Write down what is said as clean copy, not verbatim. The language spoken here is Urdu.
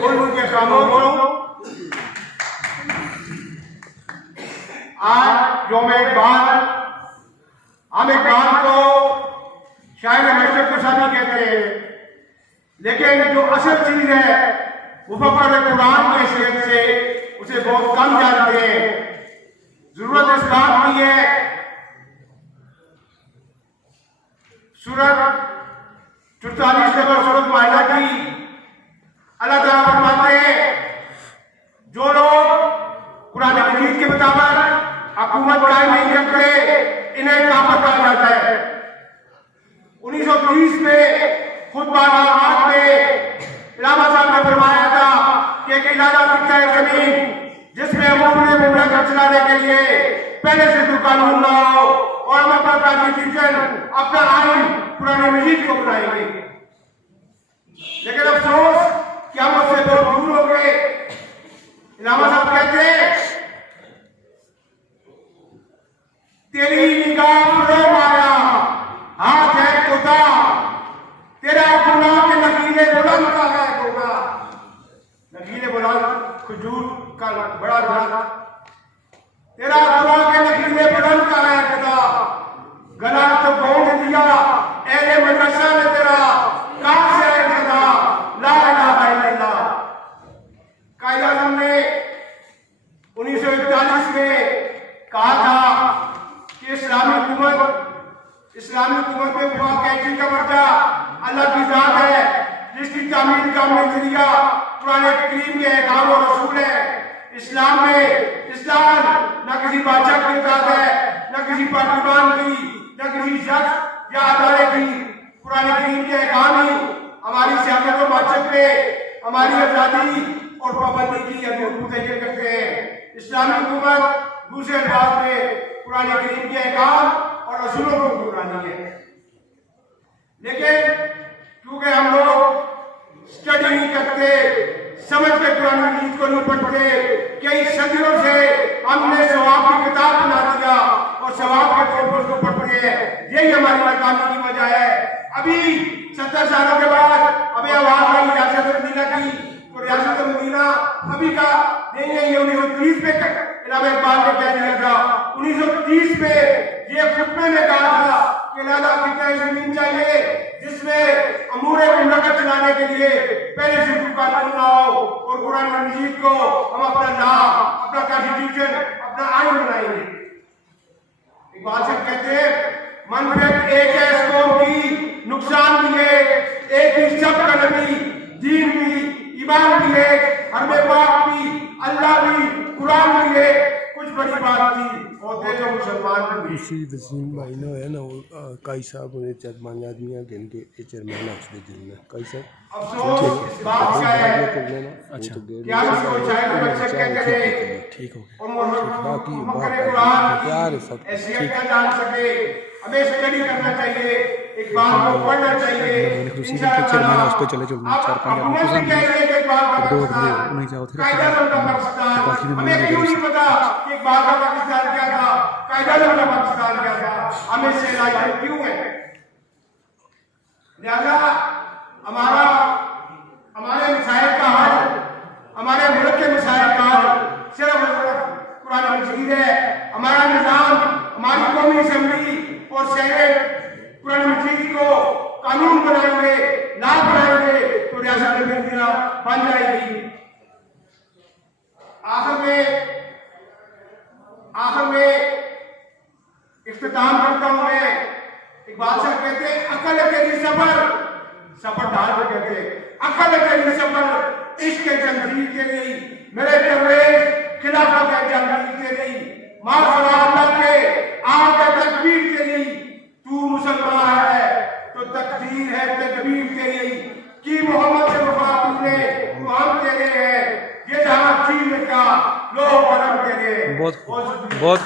بول کے خاموش ہوں. آج یوم اقبال، ہم اقبال کو شاعر مشرق کو بھی کہتے ہیں، لیکن جو اصل چیز ہے وہ فخر قرآن کی حیثیت سے اسے بہت کم جانتے ہیں. ضرورت اس بات کی ہے، سورۃ 44 نمبر سورۃ مائدہ کی اللہ تعالیٰ فرماتے ہیں جو لوگ قرآن مجید کے مطابق حکومت قائم نہیں کرتے انہیں کافر کہا جاتا ہے. 1930 میں خطبہ آباد میں علامہ صاحب نے فرمایا تھا کہ ایک ادارہ سکتا ہے زمین جس میں امور مملکت کو چلانے کے لیے پہلے سے تو قانون نہ ہو اور ہم اپنا کانسٹیٹیوشن اپنا آئین قرآن مجید کو بنائیں گے. لیکن افسوس کہ ہم اس سے بہت دور ہو گئے. علامہ صاحب کہتے ہیں تیری نگاہ فرو مایا ہاتھ ہے خدا، تیرا گناہ کے نخیلے بلند کا ہے گوگا. نخیلے بلند کھجور کا بڑا گنا، تیرا گناہ کے نخیلے بلند کا ہے خدا. گلا تو گونج دیا اہل مدرسہ نے تیرا، کہاں سے ہے خدا لا الہ الا اللہ. قائد اعظم نے 1941 میں کہا تھا کہ اسلامی حکومت میں وفاق کیسی کا مرجع اللہ کی ذات ہے جس کی تعمیر کا نظریہ قرآن کریم کے احکام و رسول ہے. اسلام میں اسلام نہ کسی بادشاہ کی اطاعت ہے، نہ کسی پارلیمان کی، نہ کسی شخص یا ادارے کی. قرآن کریم کے احکام ہی ہماری سیاست و معیشت پہ ہماری آزادی اور پابندی کی حدود متعین کرتے ہیں. اسلامی حکومت دوسرے الفاظ میں قرآن کریم کے احکام اور اصولوں کو حکمرانی ہے. لیکن کیونکہ ہم لوگ اسٹڈی نہیں کرتے، سمجھ کے قرآن مجید کو نہیں پڑھتے، کئی صدیوں سے ہم نے ثواب کی کتاب بنا دیا اور ثواب کے طور پر اس کو پڑھتے ہیں. یہی ہماری ناکامی کی وجہ ہے. ابھی 70 سالوں کے بعد ابھی آواز آئی ریاست مدینہ کی، تو ریاست مدینہ ابھی کا نہیں ہے. یہ 1930 میں علامہ اقبال نے کہہ دیا تھا. 1930 میں یہ خطبے میں کہا تھا کہ لالا فکر زمین چاہیے جس میں امور مملکت چلانے کے لیے پہلے سے کوئی قانون نہ ہو اور قرآن مجید کو ہم اپنا لا، اپنا کانسٹیٹیوشن، اپنا آئین بنائیں گے. اقبال صاحب کہتے ہیں منفعت ایک ہے اس قوم کی، نقصان بھی ہے ایک ہی سب کا نبی، دین بھی، ایمان بھی ہے، حرم پاک بھی، اللہ بھی، قرآن بھی ہے. کچھ بڑی بات تھی ہوتے جو مسلمان بھی. اسی وسیم بھائی نے ہے نا کائی صاحب نے چرمان آدمی ہیں گن کے چرمان آپ سے دل میں کائی صاحب افسوس اس بات کا ہے کہ ہم اس کو شاید بچے کریں ٹھیک ہو گیا اور باقی مکر قرآن پیار کی سب حیثیت نہ جان سکے. ہمیں اسٹڈی کرنا چاہیے، اقبال کو پڑھنا چاہیے. انشاءاللہ آپ حکومت بھی کہہ رہی ہے کہ اقبال کا پاکستان، قائد اعظم کا پاکستان. ہمیں کیوں نہیں پتا کہ اقبال کا پاکستان کیا تھا، قائد اعظم کا پاکستان کیا تھا؟ ہمیں سے لاحق کیوں ہے؟ لہذا ہمارے مسائل کا حل، ہمارے ملک کے مسائل کا حل صرف قرآن مجید ہے. ہمارا نظام، ہماری قومی اسمبلی اور سینٹ قرآن مجید کو قانون بنائیں گے، لا بنائیں گے تو ریاست مدینہ بن جائے گی. آخر میں اختتام کرتا ہوں میں. اقبال صاحب کہتے ہیں عقل تیری سفر ڈال کے کہتے ہیں عقل تیری سفر، عشق جنگیر تیری، میرے درویش خلافت ہے جنگیر تیری، ماں خدا اللہ کے آگ تکبیر تیری. تو مسلمان ہے تو تقدیر ہے تدبیر تیری، کی محمد سے وفا تم نے تو ہم تیرے ہیں، یہ جہاں چین کا لوہ قلم تیرے. بہت